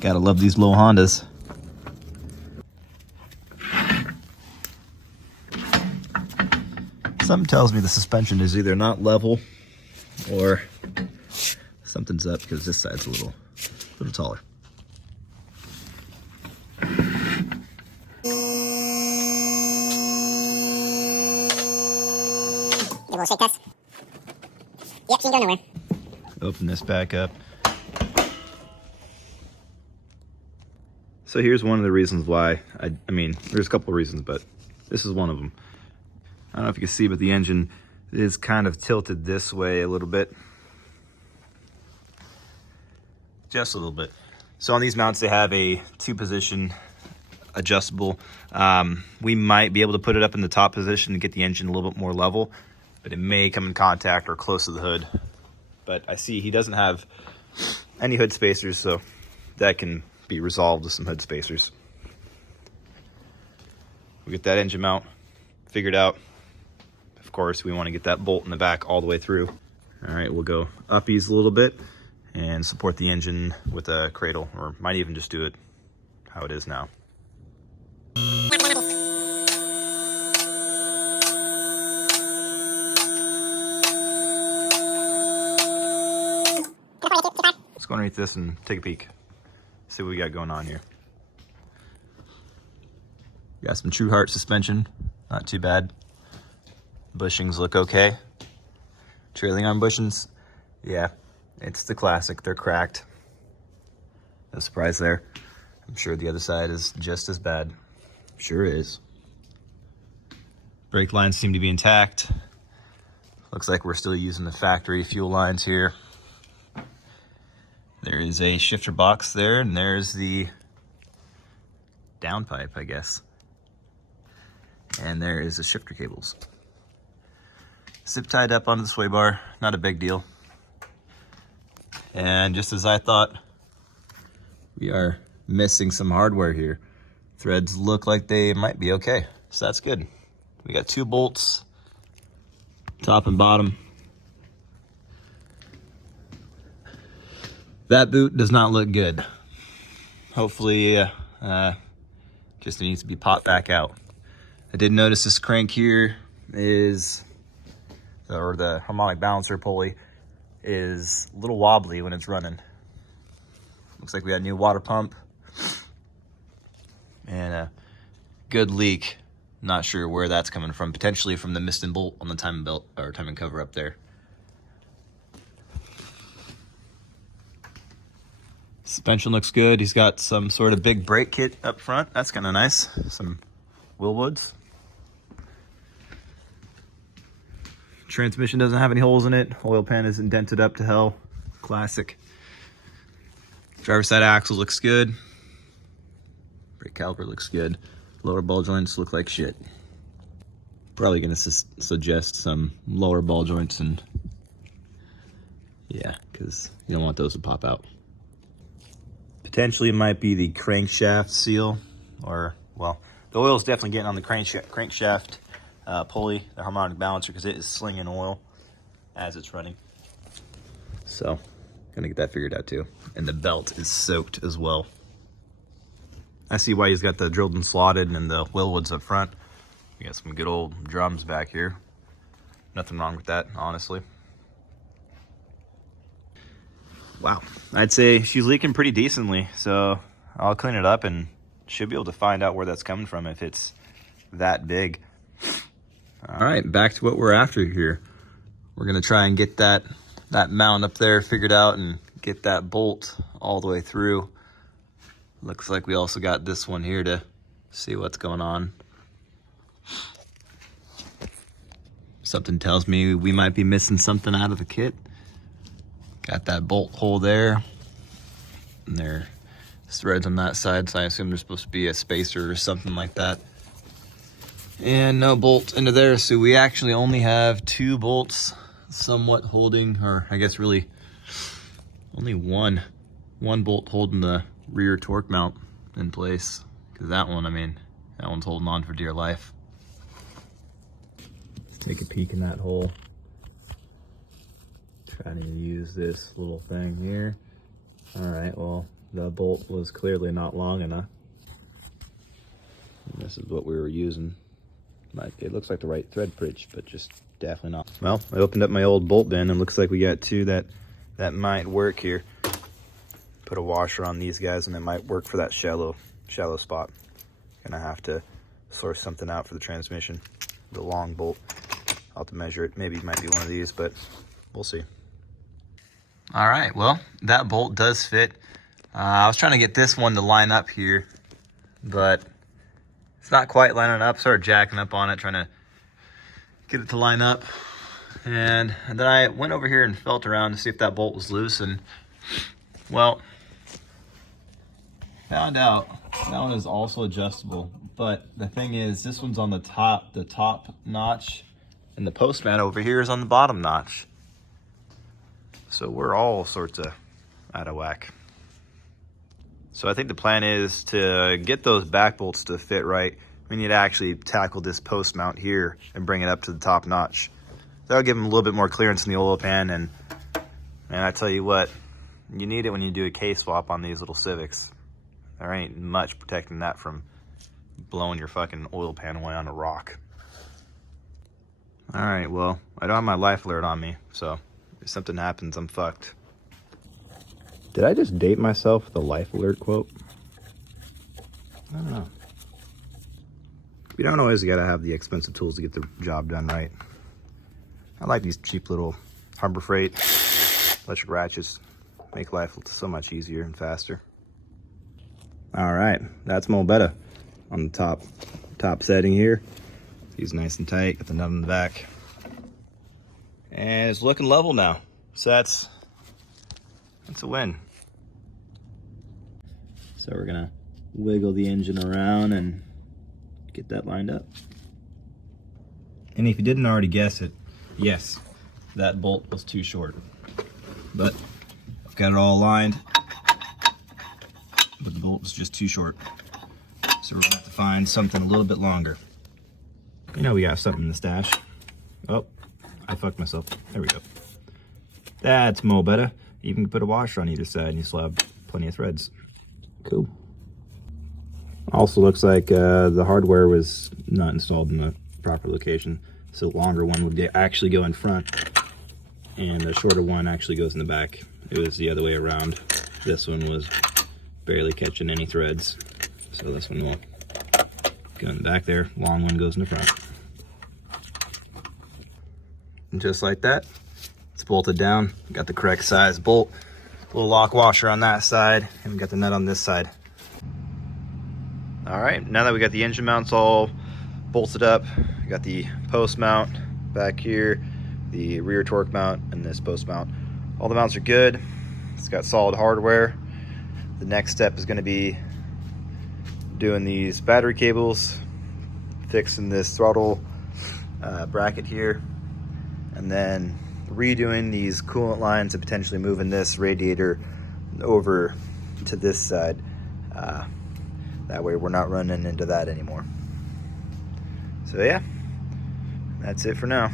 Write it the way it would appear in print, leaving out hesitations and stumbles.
Gotta love these low Hondas. Something tells me the suspension is either not level or something's up, because this side's a little taller. A little shake test. Yep, she ain't going nowhere. Open this back up. So here's one of the reasons why, I mean, there's a couple of reasons, but this is one of them. I don't know if you can see, but the engine is kind of tilted this way a little bit. Just a little bit. So on these mounts, they have a 2-position adjustable. We might be able to put it up in the top position to get the engine a little bit more level, but it may come in contact or close to the hood. But I see he doesn't have any hood spacers, so that can be resolved with some hood spacers. We get that engine mount figured out. Of course, we want to get that bolt in the back all the way through. All right, we'll go uppies a little bit and support the engine with a cradle, or might even just do it how it is now. Let's go underneath this and take a peek. See what we got going on here. Got some True Heart suspension, not too bad. Bushings look okay. Trailing arm bushings, yeah, it's the classic. They're cracked. No surprise there. I'm sure the other side is just as bad. Sure is. Brake lines seem to be intact. Looks like we're still using the factory fuel lines here. There is a shifter box there, and there's the downpipe, I guess. And there is the shifter cables. Zip tied up onto the sway bar, not a big deal. And just as I thought, we are missing some hardware here. Threads look like they might be okay, so that's good. We got 2 bolts, top and bottom. That boot does not look good. Hopefully, just needs to be popped back out. I did notice this crank here is, or the harmonic balancer pulley is a little wobbly when it's running. Looks like we had a new water pump and a good leak. Not sure where that's coming from. Potentially from the mist and bolt on the timing belt or timing cover up there. Suspension looks good. He's got some sort of big brake kit up front. That's kind of nice. Some Willwoods. Transmission doesn't have any holes in it. Oil pan is indented up to hell. Classic. Driver's side axle looks good. Brake caliper looks good. Lower ball joints look like shit. Probably gonna suggest some lower ball joints, and yeah, because you don't want those to pop out. Potentially it might be the crankshaft seal, or, well, the oil's definitely getting on the crankshaft pulley, the harmonic balancer, because it is slinging oil as it's running. So, gonna get that figured out too. And the belt is soaked as well. I see why he's got the drilled and slotted and the Willwoods up front. We got some good old drums back here. Nothing wrong with that, honestly. Wow, I'd say she's leaking pretty decently, so I'll clean it up and should be able to find out where that's coming from if it's that big. All right, back to what we're after here. We're gonna try and get that mount up there figured out and get that bolt all the way through. Looks like we also got this one here to see what's going on. Something tells me we might be missing something out of the kit. Got that bolt hole there, and there's threads on that side, so I assume there's supposed to be a spacer or something like that. And no bolt into there, so we actually only have 2 bolts somewhat holding, or I guess really only one bolt holding the rear torque mount in place, because that one, I mean, that one's holding on for dear life. Take a peek in that hole. Trying to use this little thing here. All right, well, the bolt was clearly not long enough. And this is what we were using. Like, it looks like the right thread pitch, but just definitely not. Well, I opened up my old bolt bin and looks like we got two that might work here. Put a washer on these guys and it might work for that shallow spot. Gonna have to source something out for the transmission. The long bolt. I'll have to measure it. Maybe it might be one of these, but we'll see. All right, well, that bolt does fit. I was trying to get this one to line up here, but it's not quite lining up. Started jacking up on it, trying to get it to line up. And then I went over here and felt around to see if that bolt was loose, and well, found out that one is also adjustable. But the thing is, this one's on the top notch, and the post mount over here is on the bottom notch. So we're all sorts of out of whack. So I think the plan is to get those back bolts to fit right. We need to actually tackle this post mount here and bring it up to the top notch. That'll give them a little bit more clearance in the oil pan, and I tell you what, you need it when you do a K-swap on these little Civics. There ain't much protecting that from blowing your fucking oil pan away on a rock. All right, well, I don't have my life alert on me, so if something happens, I'm fucked. Did I just date myself with a life alert quote? I don't know. We don't always gotta have the expensive tools to get the job done right. I like these cheap little Harbor Freight electric ratchets. Make life so much easier and faster. All right, that's more better on the top setting here. He's nice and tight, got the nut in the back. And it's looking level now. So that's a win. So we're gonna wiggle the engine around and get that lined up. And if you didn't already guess it, yes, that bolt was too short. But I've got it all aligned, but the bolt was just too short. So we're gonna have to find something a little bit longer. You know we got something in the stash. Oh, I fucked myself. There we go. That's mo better. You can put a washer on either side and you still have plenty of threads. Cool. Also looks like the hardware was not installed in the proper location. So the longer one would actually go in front and the shorter one actually goes in the back. It was the other way around. This one was barely catching any threads. So this one will go in the back there. Long one goes in the front. And just like that, it's bolted down. Got the correct size bolt. Little lock washer on that side, and we got the nut on this side. All right, now that we got the engine mounts all bolted up, we got the post mount back here, the rear torque mount, and this post mount. All the mounts are good. It's got solid hardware. The next step is going to be doing these battery cables, fixing this throttle bracket here, and then redoing these coolant lines and potentially moving this radiator over to this side. That way we're not running into that anymore. So yeah, that's it for now.